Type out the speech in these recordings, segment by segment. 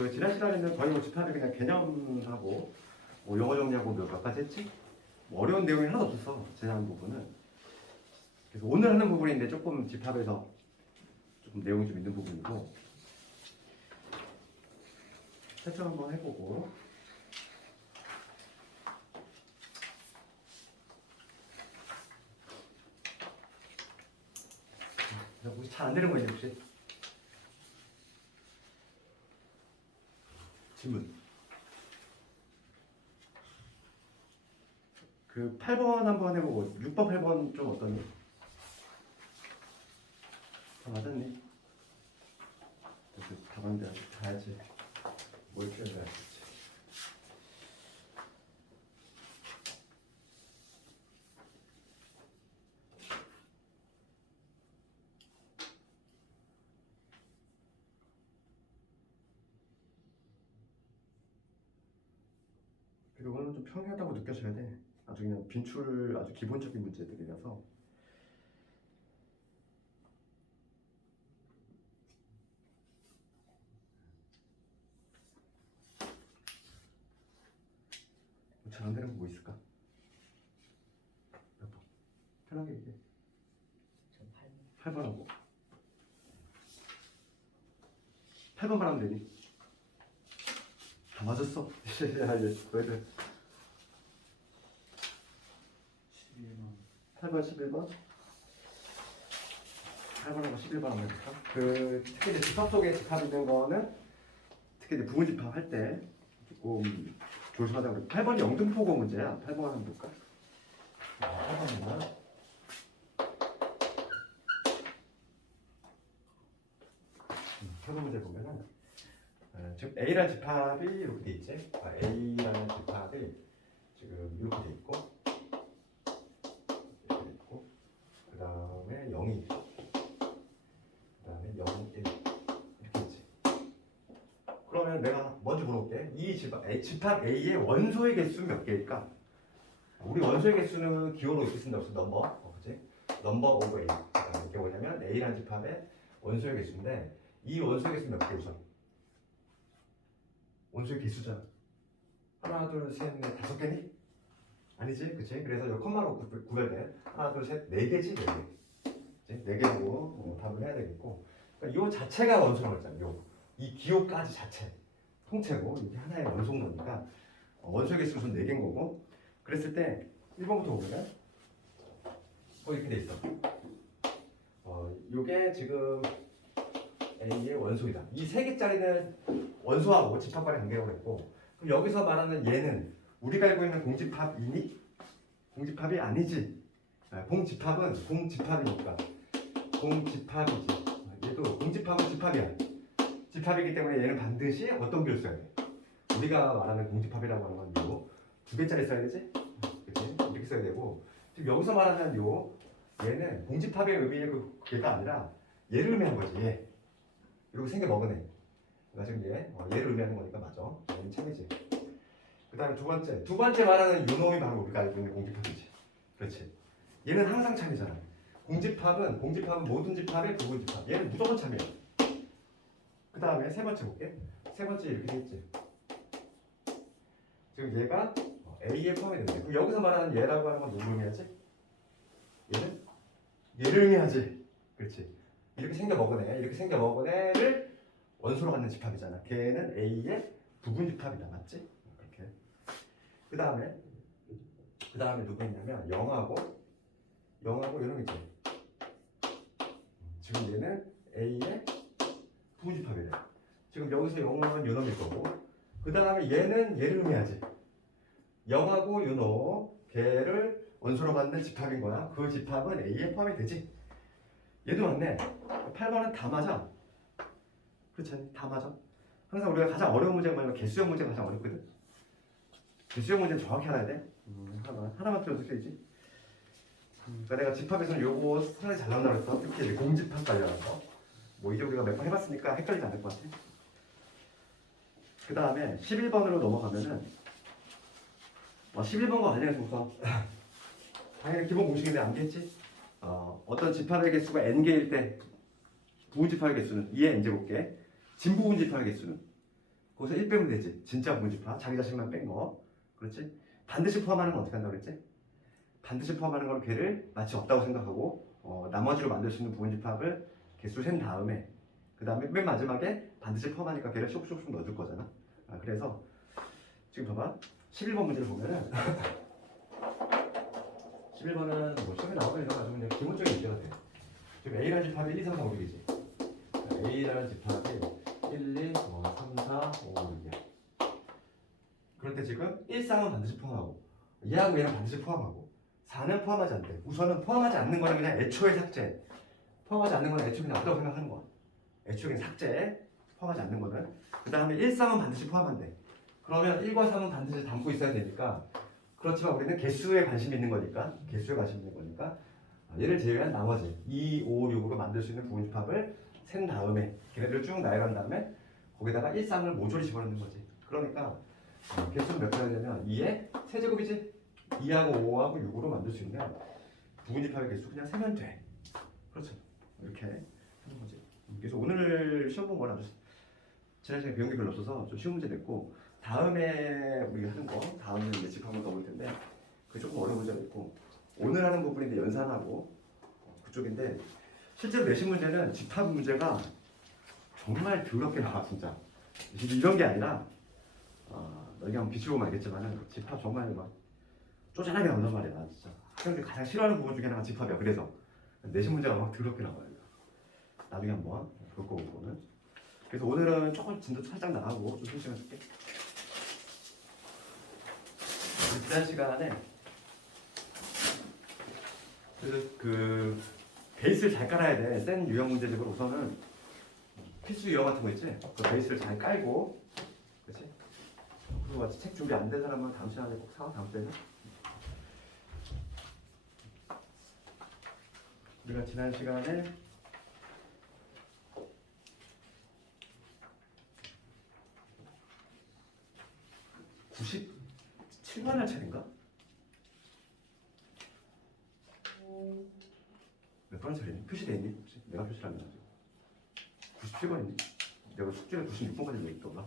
그 지난 시간에는 거의 뭐 집합이 그냥 개념하고 뭐 영어 정리하고 몇 가지 했지? 뭐 어려운 내용이 하나도 없었어 지난 부분은. 그래서 오늘 하는 부분인데 조금 집합에서 조금 내용이 좀 있는 부분이고 설정 한번 해보고. 혹시 잘 안 되는 거 있냐 혹시? 질문. 그 8번 한번 해보고 6번 8번 좀 어떠니? 다 맞았니? 다 맞는데 아직 가야지. 뭘 표현해야 할지. 그리고 오늘은 좀 평이하다고 느껴져야 돼. 아주 그냥 빈출 아주 기본적인 문제들이라서. 잘 안 되는 거 뭐 있을까? 몇 번? 편하게 얘기해. 8번 하고 8번 말하면 되니? 다 맞았어. 야, 얘 너희들 8번 11번 8번하고 11번 한번 해볼까? 그 특히 이제 집합 속에 집합 있는 거는 특히 이제 부분 집합 할 때 조금 조심하자고 그래. 8번이 영등포고 문제야. 8번 한번 볼까? 8번이나 표본 문제 보면은 지금 A라는 집합이 이렇게 돼 있지. A라는 집합이 지금 이렇게 돼 있고, 이렇게 돼 있고, 그 다음에 0이 있고, 그 다음에 0, 1 이렇게 있지. 그러면 내가 먼저 물어볼게. 이 집합 A의 원소의 개수는 몇 개일까? 우리 원소의 개수는 기호로 이렇게 쓴다고 해서 넘버, 그치? 넘버 오브 A. 그러니까 이게 뭐냐면 A라는 집합의 원소의 개수인데 이 원소의 개수는 몇 개 우선? 원소의 개수잖아. 하나, 둘, 셋, 넷, 5개니? 아니지, 그치? 그래서 이 컴마로 구별된 하나, 둘, 셋, 4개지, 4개. 그치? 4개하고 답을 해야 되겠고. 그러니까 이 자체가 원소라고 했잖아. 이 기호까지 자체. 통째고 이게 하나의 원소인 거니까 원소의 개수 우선 4개인 거고. 그랬을 때 1번부터 보면 이렇게 돼 있어. 이게 지금 A의 원소이다. 이 3개짜리는 원소하고 집합과의 관계라고 했고, 그럼 여기서 말하는 얘는 우리가 알고 있는 공집합이니? 공집합이 아니지. 공집합은 공집합이니까 공집합이지. 얘도 공집합은 집합이야. 집합이기 때문에 얘는 반드시 어떤 기호를 써야 돼? 우리가 말하는 공집합이라고 하는 건 요 2개짜리 써야 되지? 그치? 이렇게 써야 되고, 지금 여기서 말하는 얘는 공집합의 의미의 그게가 아니라 얘를 의미한 거지. 얘. 이렇게 생겨 먹으네. 그러니까 지금 얘를 의미하는 거니까 맞아. 얘는 참이지. 그 다음에 두 번째 말하는 요 놈이 바로 우리가 알고 있는 공집합이지. 그렇지. 얘는 항상 참이잖아. 공집합은 모든 집합의 부분 집합. 얘는 무조건 참이야. 그 다음에 세 번째 볼게. 세 번째 이렇게 돼 있지. 지금 얘가 A에 포함이 되는데, 그럼 여기서 말하는 얘라고 하는 건 누구 의미하지? 얘를 의미하지. 그렇지. 이렇게 생겨 먹은 애를 원소로 갖는 집합이잖아. 걔는 A의 부분 집합이다. 맞지? 이렇게. 그 다음에 누구 있냐면 0하고 이런 게 있지. 지금 얘는 A의 부분 집합이래. 지금 여기서 0은 요놈일 거고, 그 다음에 얘는 얘를 의미하지. 0하고 요놈 걔를 원소로 갖는 집합인 거야. 그 집합은 A에 포함이 되지. 얘도 맞네. 8번은 다 맞아. 그렇지 않니? 다 맞아. 항상 우리가 가장 어려운 문제가 뭐냐면 개수형 문제가 가장 어렵거든. 개수형 문제는 정확히 알아야 돼. 하나만 들어도 되지. 그러니까 내가 집합에서는 요거 상당히 잘 나온다고 했어. 특히 이제 공집합 관련한 거. 뭐 이제 우리가 몇 번 해봤으니까 헷갈리지 않을 것 같아. 그 다음에 11번으로 넘어가면은 11번과 관련해서 우선 당연히 기본 공식인데 암기했지? 어떤 집합의 개수가 n개일 때 부분 집합의 개수는 이해 이제 볼게. 진부분 집합의 개수는 거기서 1 빼면 되지. 진짜 부분집합. 자기 자신만 뺀 거. 그렇지? 반드시 포함하는 건 어떻게 한다고 그랬지? 반드시 포함하는 건 걔를 마치 없다고 생각하고 나머지로 만들 수 있는 부분집합을 개수 센 다음에 그 다음에 맨 마지막에 반드시 포함하니까 걔를 쏙쏙쏙 넣어줄 거잖아. 그래서 지금 봐봐. 11번 문제를 보면은 11번은 뭐 시험에 나오면 이런 거 가지고 그냥 기본적인 문제가 돼. 지금 A라는 집합이 1, 2, 3, 4, 5, 6이지. A라는 집합이 1, 2, 3, 4, 5, 6이야. 그럴 때 지금 1, 3은 반드시 포함하고 얘하고 얘는 반드시 포함하고 4는 포함하지 않대. 우선은 포함하지 않는 거는 그냥 애초에 삭제. 포함하지 않는 거는 애초에 그냥 없다고 생각하는 거야. 애초에 그냥 삭제. 포함하지 않는 거는. 그 다음에 1, 3은 반드시 포함한대. 그러면 1과 3은 반드시 담고 있어야 되니까 그렇지만 우리는 개수에 관심이 있는 거니까 개수에 관심이 있는 거니까 얘를 제외한 나머지 2, 5, 6으로 만들 수 있는 부분집합을 센 다음에 걔네들을 쭉 나열한 다음에 거기다가 1, 3을 모조리 집어넣는 거지. 그러니까 개수는 몇 개가 되냐면 2의 세제곱이지. 2하고 5하고 6으로 만들 수 있는 부분집합의 개수 그냥 세면 돼. 그렇죠. 이렇게 하는 거지. 그래서 오늘 시험 본 건 아주 지난 시간에 배운 게 별로 없어서 좀 쉬운 문제 냈고 다음에 우리 하는 거 다음에 예측 한번 더 볼 텐데 그게 조금 어려운 문제가 있고 오늘 하는 부분인데 연산하고 그쪽인데 실제로 내신 문제는 집합 문제가 정말 더럽게 나와 진짜. 이런 게 아니라 너희가 한번 비추고 알겠지만은 집합 정말 막 쪼잔하게 나온단 말이야 진짜. 학생들이 가장 싫어하는 부분 중에 하나가 집합이야. 그래서 내신 문제가 막 더럽게 나와요. 나중에 한번 볼 거고 그거는. 그래서 오늘은 조금 진도 살짝 나가고 좀 쉬는 시간 줄게. 지난 시간에 그 베이스를 잘 깔아야 돼. 센 유형 문제집으로 우선은 필수 유형 같은 거 있지? 그 베이스를 잘 깔고, 그렇지? 그리고 같이 책 준비 안 된 사람은 다음 시간에 꼭 사. 다음 주에는. 우리가 지난 시간에 97번 할 차례인가? 몇 번 할 차례니? 표시돼 있니? 혹시? 내가 표시를 안 해가지고 97번이니? 내가 숙제를 96번까지 내 있던가?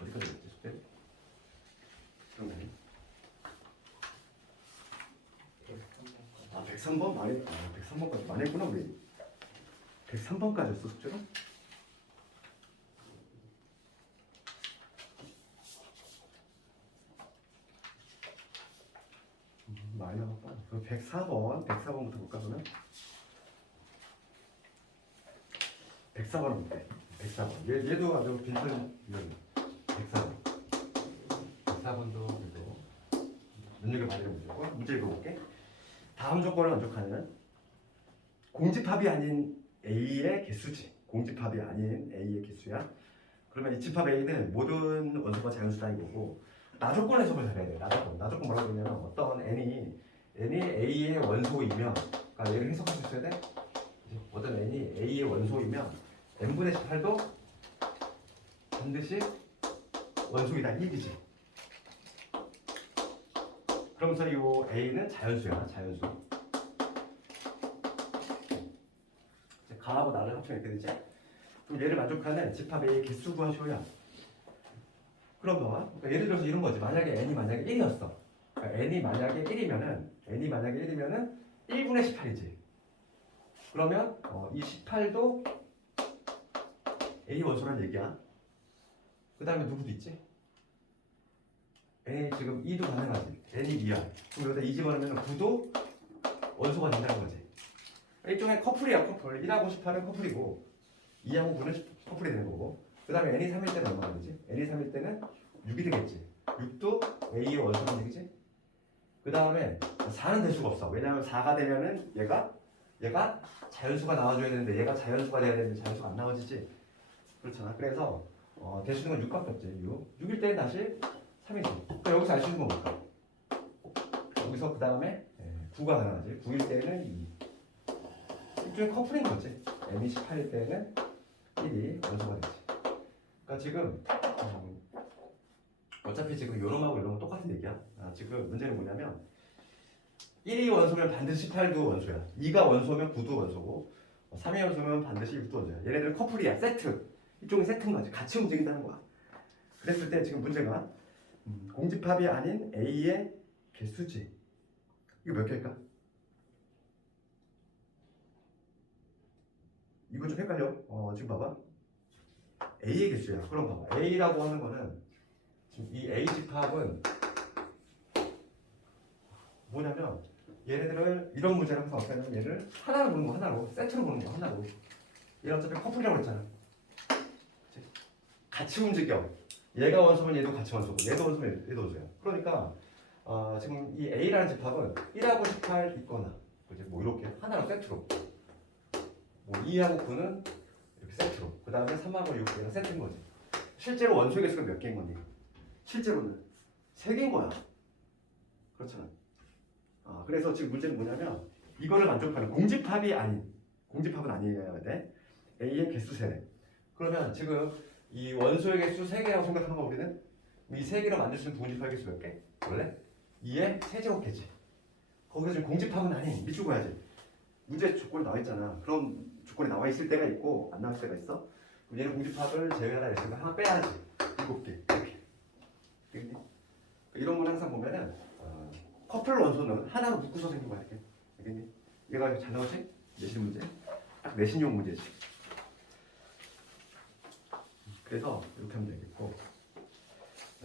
어디까지 했지 숙제? 그러네. 103번? 많이, 103번까지 많이 했구나 우리. 103번까지 했어 숙제로? 많이 나갔다. 그럼 104번부터 볼까 그러면? 104번은 어때? 104번. 얘도 아주 빈털 이런 104번. 104번도 그래도 눈여겨봐야 되는 문제고 문제 읽어볼게. 다음 조건을 만족하는 공집합이 아닌 A의 개수지. 공집합이 아닌 A의 개수야. 그러면 이 집합 A는 모든 원소가 자연수다 이거고 나조건 해석을 잘해야 돼. 나조건 뭐라고 그러냐면 어떤 N이 A의 원소이면 그러니까 얘를 해석할 수 있어야 돼. 어떤 N이 A의 원소이면 N분의 18도 반드시 원소이다. 1이지. 그러면서 이 A는 자연수야. 자연수. 가하고 나를 합치면 이렇게 되지. 그럼 얘를 만족하는 집합 A의 개수 구하시오야. 그럼 봐봐. 그러니까 예를 들어서 이런 거지. 만약에 N이 만약에 1이었어. 그러니까 N이 만약에 1이면은 1분의 18이지. 그러면 이 18도 A 원소란 얘기야. 그 다음에 누구도 있지? N이 지금 2도 가능하지. N이 2야. 그럼 여기다 2 집어넣으면 9도 원소가 된다는 거지. 일종의 커플이야. 커플. 1하고 18은 커플이고 2하고 9는 커플이 되는 거고 그 다음에 N이 3일 때는 얼마나 되지? N이 3일 때는 6이 되겠지. 6도 A의 원소란 얘기지? 그 다음에 4는 될 수가 없어. 왜냐하면 4가 되면은 얘가 자연수가 나와줘야 되는데 얘가 자연수가 돼야 되는데 자연수가 안 나와지지. 그렇잖아. 그래서 될 수 있는 건 6밖에 없지. 6일 때는 다시 3이지. 그러니까 여기서 알 수 있는 건 뭘까? 여기서 그 다음에 9가 가능하지. 9일 때는 2. 일종의 커플인 거지. N이 18일 때는 1이 원소가 되지. 그러니까 지금 어차피 지금 요놈하고 이런 건 똑같은 얘기야. 지금 문제는 뭐냐면 1이 원소면 반드시 18도 원소야. 2가 원소면 9도 원소고 3이 원소면 반드시 6도 원소야. 얘네들은 커플이야. 세트. 이쪽이 세트인 거지. 같이 움직인다는 거야. 그랬을 때 지금 문제가 공집합이 아닌 A의 개수지. 이거 몇 개일까? 이거 좀 헷갈려. 지금 봐봐. A의 개수야. 그럼 봐봐. A라고 하는 거는 지금 이 A 집합은 뭐냐면 얘네들을 이런 문제를 항상 어떻게 하냐면 얘를 하나로 보는 거 하나로 세트로 보는 거 하나로. 얘 어차피 커플이라고 했잖아. 같이 움직여. 얘가 원소면 얘도 같이 원소고 얘도 원소면 얘도 원소야. 그러니까 지금 이 A라는 집합은 1하고 18 있거나 그지? 뭐 이렇게 하나로 세트로 뭐 2하고 9는 이렇게 세트로 그 다음에 3하고 6 얘가 세트인 거지. 실제로 원소의 개수가 몇 개인 건데 실제로는 3개인 거야. 그렇잖아. 그래서 지금 문제는 뭐냐면 이거를 만족하는 공집합이 아닌 공집합은 아니어야 돼. A의 개수 세네. 그러면 지금 이 원소의 개수 3개라고 생각하는 거 우리는 이 3개로 만들 수 있는 부분집합 개수 몇 개? 원래 2의 세제곱개지. 거기서 지금 공집합은 아닌 밑줄 그어야지. 문제 조건이 나와 있잖아. 그럼 조건이 나와 있을 때가 있고 안 나올 때가 있어. 그럼 얘는 공집합을 제외하라 했으니까 하나 빼야지. 7개 이렇게. 그렇니? 이런 건 항상 보면은 커플 원소는 하나로 묶어서 생긴 거야. 이렇게. 알겠니? 얘가 잘 나오지? 내신 문제. 딱 내신용 문제지. 그래서 이렇게 하면 되겠고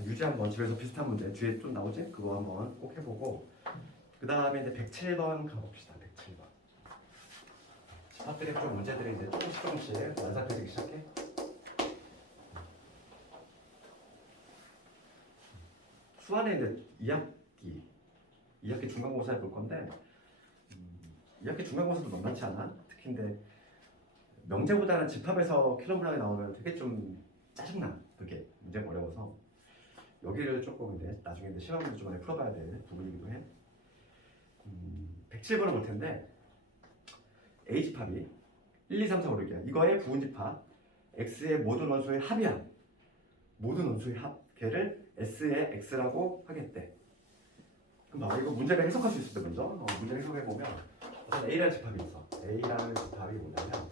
유지 한번 집에서 비슷한 문제 뒤에 좀 나오지? 그거 한번 꼭 해보고 그 다음에 이제 107번 가봅시다. 107번 집합들의 좀 문제들이 이제 조금씩 완삭해지기 시작해. 수완에 이제 2학기 중간고사에 볼 건데 2학기 중간고사도 만만치 않아. 특히 근데 명제보다는 집합에서 킬로그램이 나오면 되게 좀 짜증나. 그게 문제가 어려워서 여기를 조금 이제 나중에 이제 시험 문제 중간에 풀어봐야 될 부분이기도 해. 107번을 볼 텐데 A 집합이 1, 2, 3, 4, 5, 6이야. 이거의 부분집합 X의 모든 원소의 합이야. 모든 원소의 합. 걔를 S의 X라고 하겠대. 그럼 봐. 이거 문제를 해석할 수 있을 때 먼저 문제를 해석해보면 어떤 A라는 집합이 있어. A라는 집합이 뭐냐면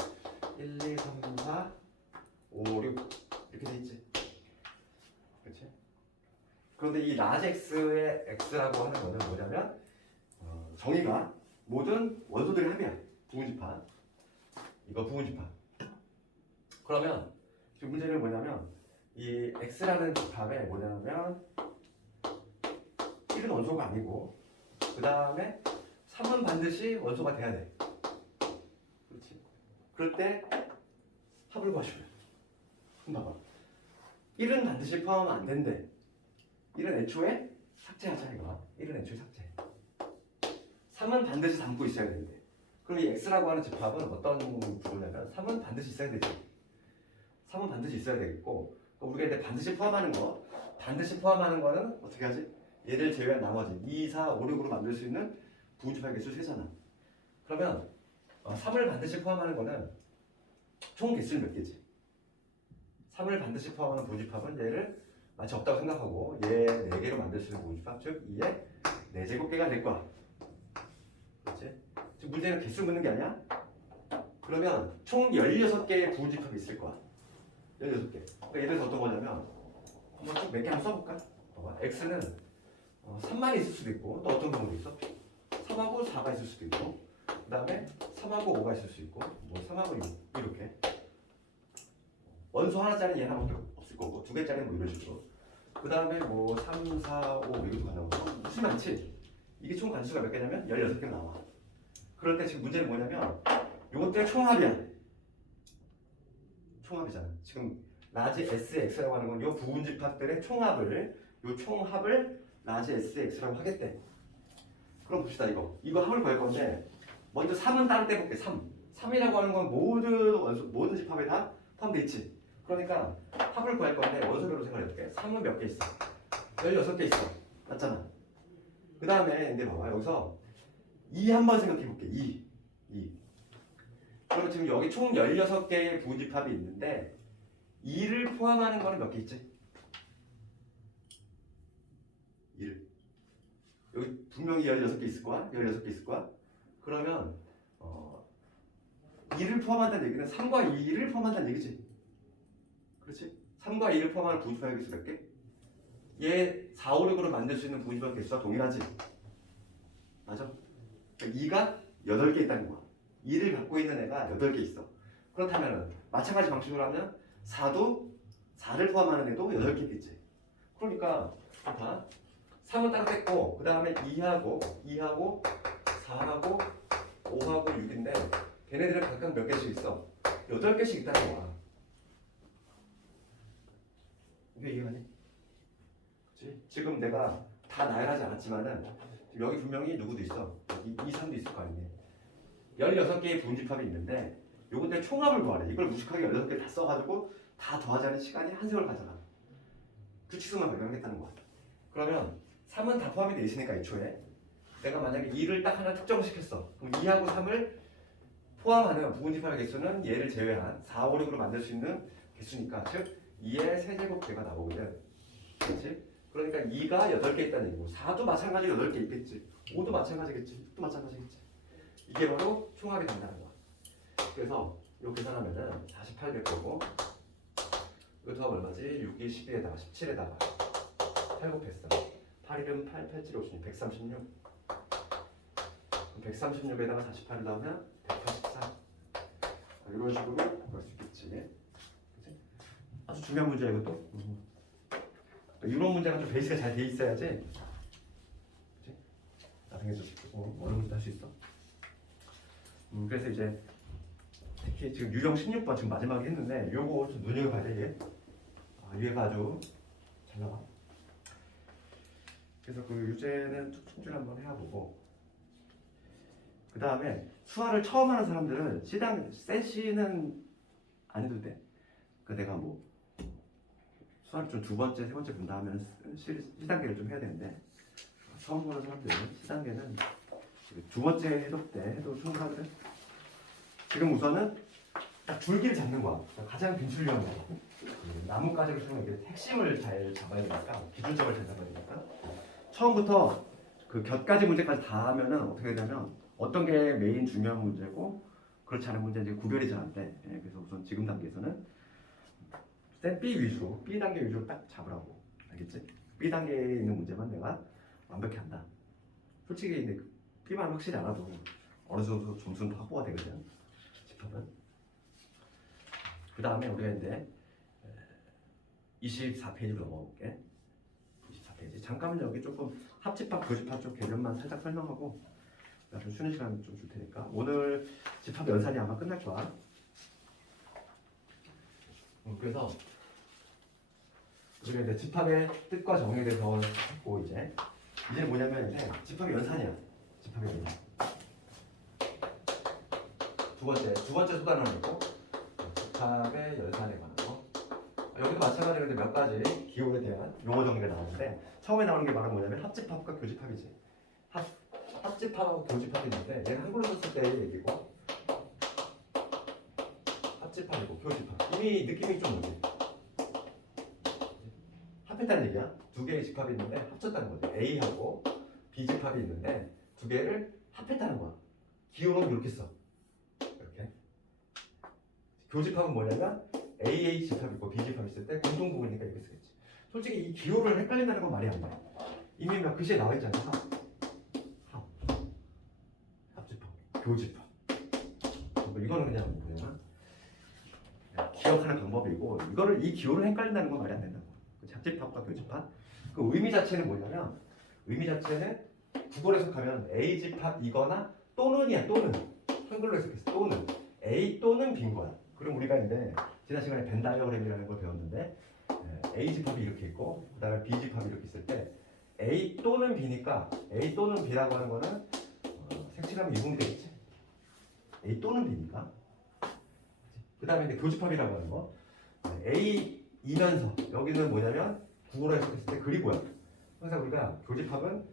1, 2, 3, 4, 5, 6 이렇게 돼 있지. 그렇지? 그런데 이 라지 X의 X라고 하는 거는 뭐냐면 정의가 모든 원소들의 합이야. 부분집합. 이거 부분집합. 그러면 지금 문제는 뭐냐면 이 X라는 집합에 뭐냐면 1은 원소가 아니고 그 다음에 3은 반드시 원소가 돼야 돼. 그렇지? 그럴 때 합을 구하시면 봐봐. 1은 반드시 포함하면 안 된대. 1은 애초에 삭제하자 이거. 1은 애초에 삭제. 3은 반드시 담고 있어야 되는데. 그럼 이 X라고 하는 집합은 어떤 부분이냐면 3은 반드시 있어야 되지. 3은 반드시 있어야 되겠고 우리가 이제 반드시 포함하는 거는 어떻게 하지? 얘를 제외한 나머지 2, 4, 5, 6으로 만들 수 있는 부분집합 개수 세잖아. 그러면 3을 반드시 포함하는 거는 총 개수는 몇 개지? 3을 반드시 포함하는 부분집합은 얘를 마치 없다고 생각하고 얘 4개로 만들 수 있는 부분집합 즉 2의 4제곱개가 될 거야. 그렇지? 지금 문제는 개수를 묻는 게 아니야? 그러면 총 16개의 부분집합이 있을 거야. 16개. 그러니까 예를 들어서 어떤 거냐면 한번 쭉 몇 개 한번 써볼까? 봐봐. X는 3만 있을 수도 있고 또 어떤 경우도 있어? 3하고 4가 있을 수도 있고 그 다음에 3하고 5가 있을 수 있고 뭐 3하고 6 이렇게 원소 하나짜리 얘는 아무것도 없을 거고 2개짜리는 뭐 이런 식으로 그 다음에 뭐 3, 4, 5 이것도 가능하고 무슨 많지? 이게 총 간수가 몇 개냐면 16개 나와. 그럴 때 지금 문제는 뭐냐면 요것들의 총합이야. 총합이잖아. 지금 라지 SX라고 하는 건 요 부분집합들의 총합을 라지 SX라고 하겠대. 그럼 봅시다 이거. 이거 합을 구할 건데 먼저 3은 다른 때 볼게. 3이라고 하는 건 모든 집합에 다 포함되어 있지. 그러니까 합을 구할 건데 원소별로 생각해볼게. 3은 몇 개 있어? 16개 있어. 맞잖아. 그 다음에 이제 봐봐. 여기서 2 한번 생각해볼게. 2. 그럼 지금 여기 총 16개의 부분집합이 있는데 2를 포함하는 거는 몇 개 있지? 1. 여기 분명히 16개 있을 거야. 16개 있을 거야. 그러면 2를 포함한다는 얘기는 3과 2를 포함한다는 얘기지. 그렇지? 3과 2를 포함하는 부분집합의 개수 몇 개? 얘 4, 5, 6으로 만들 수 있는 부분집합 개수와 동일하지. 맞아? 그러니까 2가 8개 있다는 거야. 2를 갖고 있는 애가 8개 있어. 그렇다면 마찬가지 방식으로 하면 4도 4를 포함하는 애도 8개 있겠지. 그러니까 봐. 3은 따로 뺐고 그 다음에 2하고 4하고 5하고 6인데 걔네들은 각각 몇 개씩 있어? 8개씩 있다는 거야. 이게 이해가니? 그치? 지금 내가 다 나열하지 않았지만은 여기 분명히 누구도 있어. 여기 2, 3도 있을 거 아니에요. 16개의 부분집합이 있는데 요건데 총합을 구하래. 이걸 무식하게 16개 다 써가지고 다 더하자는 시간이 한 세월 가잖아. 규칙수만 발견하겠다는 거야. 그러면 3은 다 포함이 돼 있으니까 애초에 내가 만약에 2를 딱 하나 특정시켰어. 그럼 2하고 3을 포함하는 부분집합의 개수는 얘를 제외한 4, 5, 6으로 만들 수 있는 개수니까 즉 2의 세제곱계가 나오거든. 그렇지? 그러니까 2가 8개 있다는 얘기고 4도 마찬가지로 8개 있겠지. 5도 마찬가지겠지. 또 마찬가지겠지. 이게 바로 총합이 된다는 거야. 그래서 이거 계산하면은 48 될 거고 이거 더하면 얼마지? 6이 12에다가 17에다가 8 곱했어. 8일은 8, 8, 7, 56, 136 136에다가 48을 넣으면 184 이런 식으로 볼 수 있겠지. 그치? 아주 중요한 문제야 이것도. 이런 문제가 좀 베이스가 잘 돼 있어야지. 그치? 나중에 좀 어느 문제도 할 수 있어. 그래서 이제 특히 지금 유형 16번 지금 마지막에 했는데 요거 좀 눈여겨봐야 돼 얘. 얘가 아주 잘 나와. 그래서 그 유제는 숙제 한번 해보고 그 다음에 수화를 처음 하는 사람들은 세시는 안 해도 돼. 그 내가 뭐 수화를 좀 두 번째, 세 번째 본다 하면 시단계를 좀 해야 되는데 처음 보는 사람들은 시단계는 두 번째 해도 돼. 해도 충분하거든. 지금 우선은 딱 줄기를 잡는 거야. 가장 빈출력한 거. 나뭇가지를 통해 핵심을 잘 잡아야 되니까 기준점을 잘 잡아야 되니까 처음부터 그 곁가지 문제까지 다 하면은 어떻게 되냐면 어떤 게 메인 중요한 문제고 그렇지 않은 문제는 이제 구별이 잘 안 돼. 그래서 우선 지금 단계에서는 쌤 B 위주로 B 단계 위주로 딱 잡으라고. 알겠지? B 단계에 있는 문제만 내가 완벽히 한다. 솔직히 B만 확실히 알아도 어느 정도 점수는 더 확보가 되거든. 집합은. 그 다음에 우리가 이제 24페이지로 넘어볼게. 24페이지. 잠깐만 여기 조금 합집합, 교집합 쪽 개념만 살짝 설명하고 나중에 쉬는 시간 좀 줄 테니까. 오늘 집합 연산이 아마 끝날 거야. 그래서 우리가 이제 집합의 뜻과 정의에 대해서 했고 이제 뭐냐면 이제 집합의 연산이야. 집합의 연산. 두 번째 수단을 하고 집합의 연산에 관한 거. 여기도 마찬가지로 몇 가지 기호에 대한 용어 정리가 나오는데 처음에 나오는 게 바로 뭐냐면 합집합과 교집합이지. 합집합하고 교집합이 있는데 얘는 한글로 썼을 때의 얘기고 합집합이고 교집합. 이미 느낌이 좀 오지. 합했다는 얘기야. 두 개의 집합이 있는데 합쳤다는 거지. A하고 B 집합이 있는데 두 개를 합했다는 거야. 기호는 이렇게 써. 이렇게. 교집합은 뭐냐면 AA 집합이 있고 B 집합이 있을 때 공동 부분이니까 이렇게 쓰겠지. 솔직히 이 기호를 헷갈린다는 건 말이 안 돼. 이미 막 글씨에 나와 있잖아. 합집합, 교집합. 이거는 그냥 뭐냐면 기억하는 방법이고 이 기호를 헷갈린다는 건 말이 안 된다고. 합집합과 교집합. 그 의미 자체는 뭐냐면 의미 자체는 국어로 해석하면 A 집합이거나 또는이야. 또는 한글로 해석했어. 또는 A 또는 B인 거야. 그럼 우리가 이제 지난 시간에 벤 다이어그램이라는 걸 배웠는데 A 집합이 이렇게 있고 그다음에 B 집합이 이렇게 있을 때 A 또는 B니까 A 또는 B라고 하는 거는 색칠하면 유분이 되겠지. A 또는 B니까. 그다음에 이제 교집합이라고 하는 거 A이면서 여기는 뭐냐면 국어로 해석했을 때 그리고야. 항상 우리가 교집합은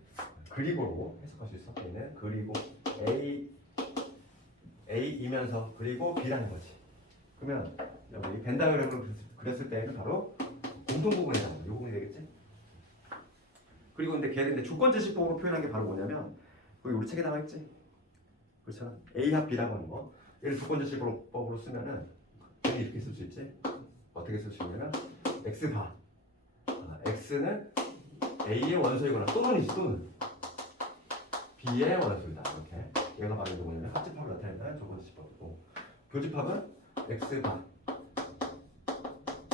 그리고로 해석할 수 있어. 얘는 그리고 A이면서 그리고 B라는 거지. 그러면 여기 벤 다이어그램으로 그렸을 때는 바로 공동 부분이잖아. 이 부분이 되겠지? 그리고 근데 걔를 근데 조건제시법으로 표현한 게 바로 뭐냐면 거기 우리 책에 나와 있지. 그렇잖아. A 합 B라고 하는 거. 얘를 조건제시법으로 쓰면은 이렇게 쓸 수 있지. 어떻게 쓸 수 있냐면 x 바. x는 A의 원소이거나 또는이지 또는 B의 원소이다. 이렇게. 얘가 바로 이제 뭐냐면 합집합을 나타낸다는 조건제시법이고 교집합은 x 바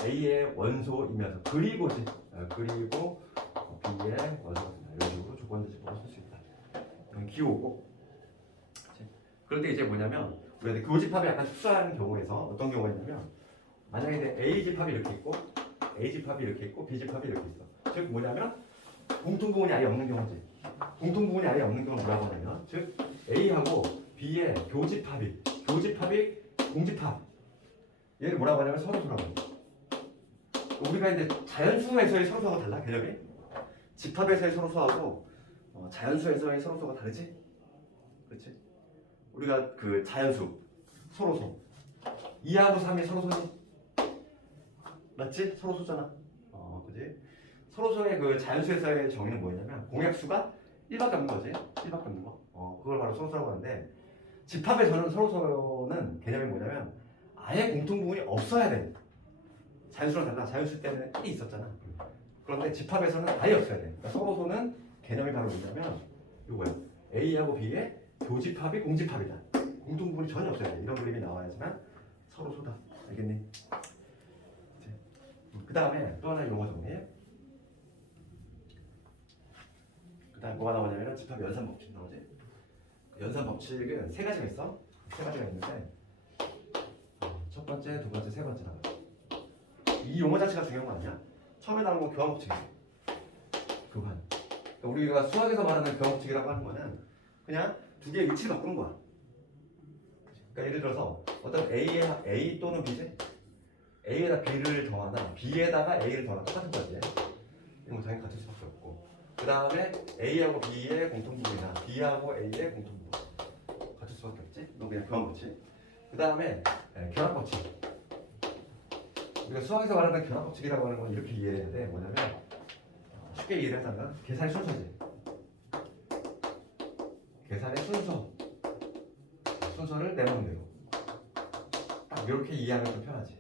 A의 원소이면서 그리고지. 그리고 B의 원소입니다. 이런 식으로 조건제시법을 쓸 수 있다. 기호고. 그럴 때 이제 뭐냐면 우리가 교집합이 약간 특수한 경우에서 어떤 경우가 있냐면 만약에 이제 A 집합이 이렇게 있고 A 집합이 이렇게 있고 B 집합이 이렇게 있어. 즉 뭐냐면 공통부분이 아예 없는 경우지. 공통부분이 아예 없는 경우는 뭐라고 하냐면 즉 A하고 B의 교집합이 공집합. 얘를 뭐라고 하냐면 서로소라고. 우리가 이제 자연수에서의 서로소가 달라 개념이. 집합에서의 서로소하고 자연수에서의 서로소가 다르지? 그렇지? 우리가 그 자연수 서로소 2하고 3이 서로소지? 맞지? 서로소잖아. 그지? 서로소의 그 자연수에서의 정의는 뭐냐면 공약수가 1밖에 없는 거지. 1밖에 없는 거. 그걸 바로 서로소라고 하는데 집합에서는 서로소는 개념이 뭐냐면 아예 공통부분이 없어야 돼. 자연수랑 달라. 자연수 때는 1이 있었잖아. 그런데 집합에서는 아예 없어야 돼. 그러니까 서로소는 개념이 바로 뭐냐면 이거야. A하고 B의 교집합이 공집합이다. 공통부분이 전혀 없어야 돼. 이런 그림이 나와야지만 서로소다. 알겠니? 그 다음에 또 하나 용어 정리. 그 다음에 뭐가 나오냐면 집합 연산 법칙 나오지. 연산 법칙은 세 가지가 있어. 세 가지가 있는데 첫 번째, 두 번째, 세 번째 나와. 이 용어 자체가 중요한 거 아니야? 처음에 나오는 건 교환 법칙이야. 교환. 그러니까 우리가 수학에서 말하는 교환 법칙이라고 하는 거는 그냥 두 개의 위치를 바꾸는 거야. 그러니까 예를 들어서 어떤 A 또는 B지? A에다 B를 더하나 B에다가 A를 더하나 똑같은 거지. 이건 당연히 같을 수밖에 없고. 그 다음에 A하고 B의 공통부분이나 B하고 A의 공통부분 같을 수밖에 없지. 이건 그냥 교환 법칙. 그 다음에 결합 법칙. 우리가 수학에서 말하는 결합 법칙이라고 하는 건 이렇게 이해해야 돼. 뭐냐면 쉽게 이해를 하자면 계산의 순서지. 계산의 순서를 내 마음대로 딱 이렇게 이해하면 좀 편하지.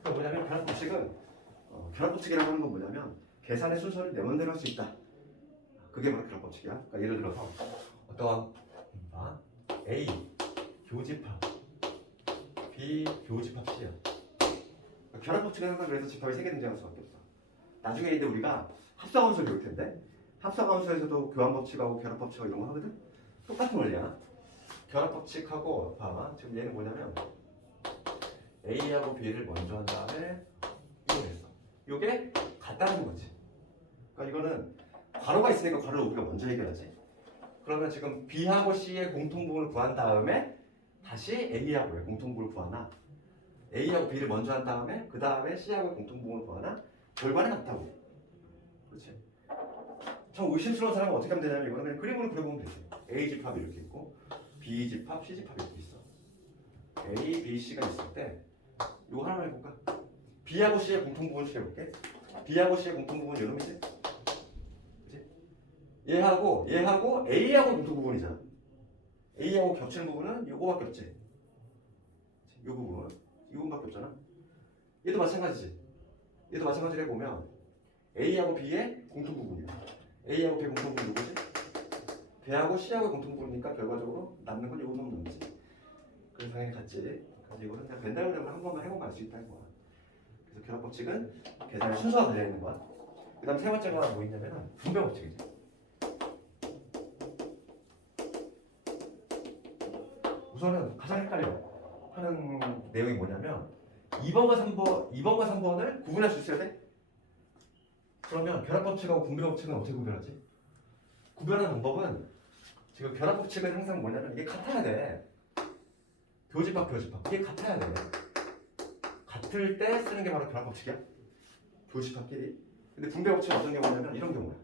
그러니까 뭐냐면 결합 법칙은 결합 법칙이라고 하는 건 뭐냐면 계산의 순서를 내 마음대로 할 수 있다. 그게 바로 결합 법칙이야. 그러니까 예를 들어서 어떠한 A 교집합 B 교집합 C야. 결합 법칙은 항상 그래서 집합이 3개 등장할 수밖에 없어. 나중에 이제 우리가 합성함수를 배울 텐데 합성함수에서도 교환 법칙하고 결합 법칙하고 이런 거 하거든? 똑같은 원리야. 결합 법칙하고 봐봐. 지금 얘는 뭐냐면 A하고 B를 먼저 한 다음에 이걸 했어. 이게 같다는 거지. 그러니까 이거는 괄호가 있으니까 괄호를 우리가 먼저 해결하지. 그러면 지금 B하고 C의 공통부분을 구한 다음에 다시 A하고의 공통부분을 구하나 A하고 B를 먼저 한 다음에 그 다음에 C하고의 공통부분을 구하나 결과는 같다고. 그렇지. 좀 의심스러운 사람은 어떻게 하면 되냐면 이거는 그냥 그림으로 그려보면 되지. A 집합이 이렇게 있고 B 집합, C 집합이 이렇게 있어. A, B, C가 있을 때 이거 하나만 해볼까? B하고 C의 공통부분 해볼게. B하고 C의 공통부분은 이놈이지? 그치? 얘하고 A하고 공통부분이잖아. A하고 겹치는 부분은 요거밖에 없지. 요 부분, 이 부분밖에 없잖아. 얘도 마찬가지지. 얘도 마찬가지로 해보면 A하고 B의 공통부분이야. A하고 B의 공통부분이 누구지? B하고 C하고 공통부분이니까 결과적으로 남는 건 요 부분 남지. 그래서 당연히 같지. 그래서 이거는 그냥 벤다이어그램을 한 번만 해보면 알 수 있다는 거야. 그래서 결합 법칙은 계산의 순서가 달려 있는 거야. 그 다음 세 번째가 뭐 있냐면 분배 법칙이지. 우선은 가장 헷갈려 하는 내용이 뭐냐면 2번과 3번을 구분할 수 있어야 돼? 그러면 결합 법칙하고 분배 법칙은 어떻게 구별하지? 구별하는 방법은 지금 결합 법칙은 항상 뭐냐면 이게 같아야 돼. 교집합 이게 같아야 돼. 같을 때 쓰는 게 바로 결합 법칙이야. 교집합끼리. 근데 분배 법칙은 어떤 경우냐면 이런 경우야.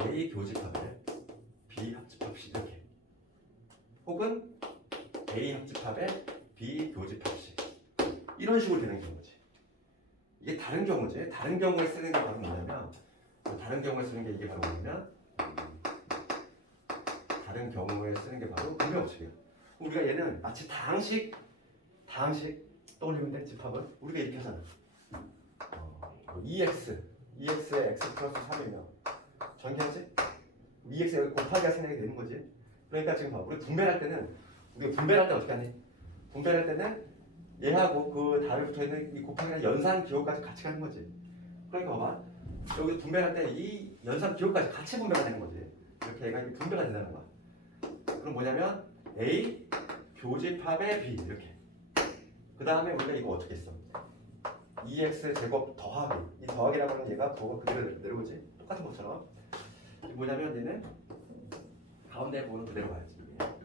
A 교집합에 B 합집합 C 이렇게. 혹은 A 합집합에 B 교집합 C 이런 식으로 되는 경우지. 이게 다른 경우지. 다른 경우에 쓰는 게 바로 뭐냐면 다른 경우에 쓰는 게 이게 바로 뭐냐면 다른 경우에 쓰는 게 바로 분배 법칙이에요. 우리가 얘는 마치 다항식 떠올리면 돼. 집합은 우리가 이렇게 하잖아. EX에 X 플러스 3이면 전개하지? EX 여기 곱하기가 생각이 되는 거지. 그러니까 지금 봐. 우리 분배할 때는 어떻게 하니? 분배할 때는 얘하고 그 다음에 붙어있는 이 곱하기랑 연산 기호까지 같이 가는 거지. 그러니까 봐봐. 여기 분배할 때 이 연산 기호까지 같이 분배가 되는 거지. 이렇게 얘가 분배가 된다는 거야. 그럼 뭐냐면 A 교집합의 B 이렇게. 그 다음에 우리가 이거 어떻게 했어? 2x 제곱 더하기. 이 더하기라고 하는 얘가 더가 그대로 내려오지. 똑같은 것처럼. 뭐냐면 얘는 가운데 부호는 그대로 가야지.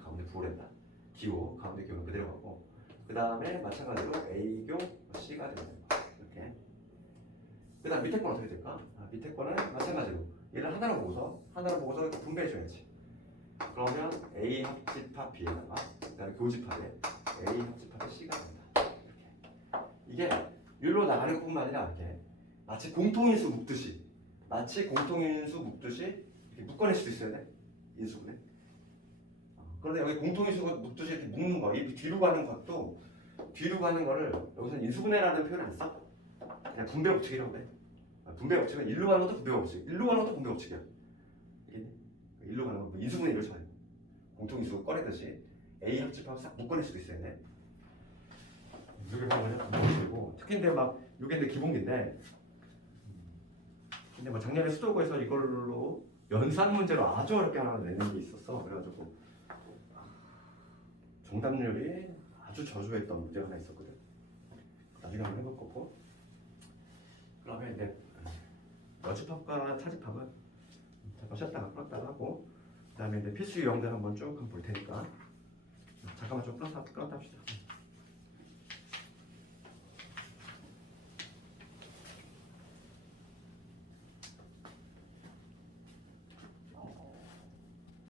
가운데 부호를 했다. 기호, 가운데 기호는 그대로 가고. 그 다음에 마찬가지로 A교 C가 되는 거야. 이렇게. 그 다음 밑에 건 어떻게 될까? 밑에 거는 마찬가지로 얘를 하나로 보고서 이렇게 분배해줘야지. 그러면 A 합집합 B에다가 그 다음에 교집합에 A 합집합의 C가 된다. 이렇게. 이게 일로 나가는 것뿐만 아니라 이렇게 마치 공통인수 묶듯이 이렇게 묶어낼 수도 있어야 돼. 인수분해. 그런데 여기 공통인수가 묶듯이 이렇게 묶는 거, 이 뒤로 가는 거를 여기서는 인수분해라는 표현 안 써. 그냥 분배 법칙이라고 해. 분배 법칙은 일로 가는 것도 분배 법칙, 일로 가는 것도 분배 법칙이야. 이게 일로 가는 거, 인수분해 이러지 말고 공통인수 꺼내듯이 A 합집합 싹 묶어낼 수도 있어야 돼. 이게 뭐냐? 분배법칙이고 특히 근데 막 이게 근데 기본기인데, 근데 뭐 작년에 수도고에서 이걸로 연산 문제로 아주 어렵게 하나 내는 게 있었어. 그래가지고 정답률이 아주 저조했던 문제가 하나 있었거든. 나중에 한번 해볼 거고. 그러면 이제 여집합과 차집합은 잠깐 쉬었다가 풀었다가 하고, 그 다음에 이제 필수 유형들 한번 쭉 볼 테니까 잠깐만 좀 풀었다 합시다.